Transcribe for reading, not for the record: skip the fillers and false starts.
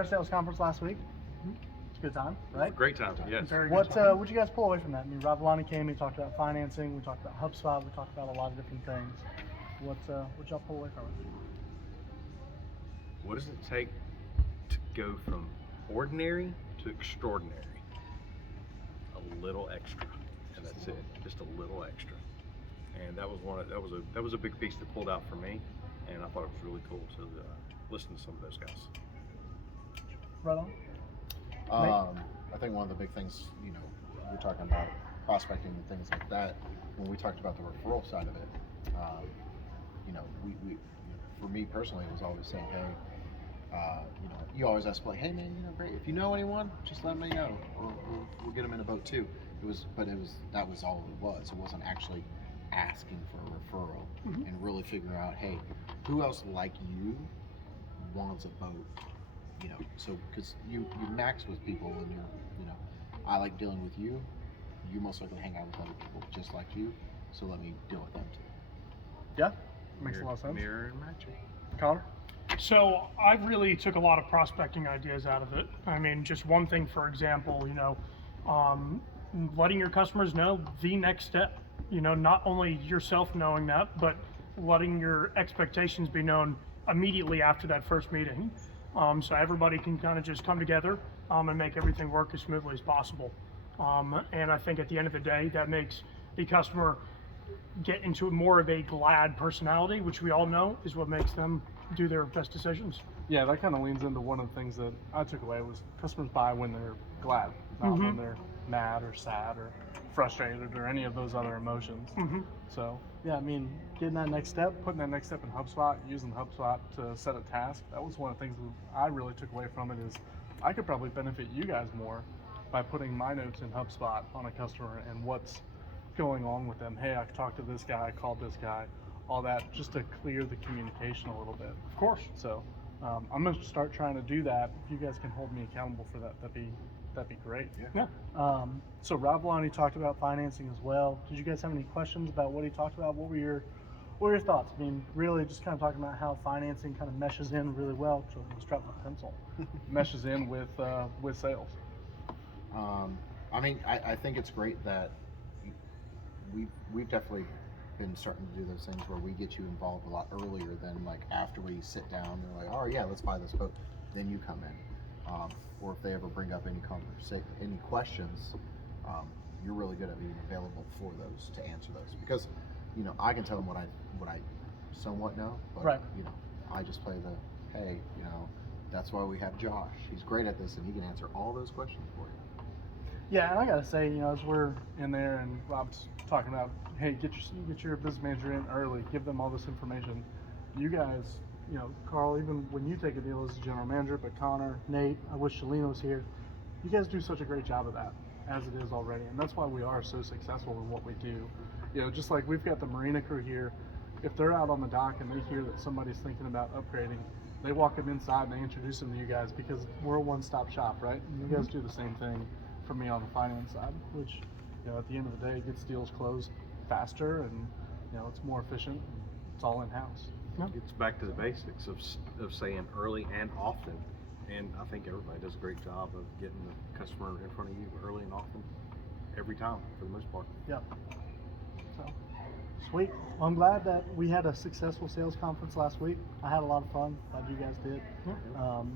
our sales conference last week. It's a good time, right? Great time, yes. Very good What time. would you guys pull away from that? I mean, Rob Villani came. He talked about financing. We talked about HubSpot. We talked about a lot of different things. What y'all pull away from it? What does it take to go from ordinary to extraordinary? A little extra, and that's it. Just a little extra. And that was a big piece that pulled out for me, and I thought it was really cool to listen to some of those guys. Right on. I think one of the big things, we're talking about prospecting and things like that. When we talked about the referral side of it, we for me personally, it was always saying, hey, you always ask like, hey man, great. If you know anyone, just let me know. We'll get them in a boat too. That was all it was. It wasn't actually asking for a referral and really figuring out, hey, who else like you wants a boat? So because you max with people when you're, I like dealing with you. You most likely hang out with other people just like you. So let me deal with them too. Yeah, makes a lot of sense. Mirror and matching. Connor? So I really took a lot of prospecting ideas out of it. I mean, just one thing, for example, letting your customers know the next step. Not only yourself knowing that, but letting your expectations be known immediately after that first meeting. So everybody can kind of just come together and make everything work as smoothly as possible. And I think at the end of the day, that makes the customer get into more of a glad personality, which we all know is what makes them do their best decisions. Yeah, that kind of leans into one of the things that I took away was customers buy when they're glad, not when they're mad or sad or frustrated or any of those other emotions. So Yeah, I mean, getting that next step. putting that next step in HubSpot, using HubSpot to set a task, that was one of the things that I really took away from it is I could probably benefit you guys more by putting my notes in HubSpot on a customer and what's going on with them. Hey, I talked to this guy, I called this guy, all that, just to clear the communication a little bit. Of course. So I'm going to start trying to do that. If you guys can hold me accountable for that, that'd be great. Yeah. So Rob Villani talked about financing as well. Did you guys have any questions about what he talked about? What were your thoughts? I mean, really just kind of talking about how financing kind of meshes in really well. So strap my pencil. Meshes in with sales. I think it's great that we've definitely been starting to do those things where we get you involved a lot earlier than like after we sit down. They're like, oh yeah, let's buy this boat. Then you come in, or if they ever bring up any questions, you're really good at being available for those to answer those because I can tell them what I somewhat know, but Right. I just play the hey, that's why we have Josh. He's great at this and he can answer all those questions for you. Yeah, and I gotta say, as we're In there and Rob's talking about, hey, get your business manager in early, give them all this information. You guys, Carl, even when you take a deal as a general manager, but Connor, Nate, I wish Shalina was here. You guys do such a great job of that as it is already, and that's why we are so successful in what we do. Just like we've got the marina crew here, if they're out on the dock and they hear that somebody's thinking about upgrading, they walk them inside and they introduce them to you guys because we're a one-stop shop, right? And you guys do the same thing for me on the finance side, which at the end of the day gets deals closed faster and it's more efficient. And it's all in-house. It's back to the basics of saying early and often, and I think everybody does a great job of getting the customer in front of you early and often, every time for the most part. Yep. So, sweet. Well, I'm glad that we had a successful sales conference last week. I had a lot of fun. Glad you guys did.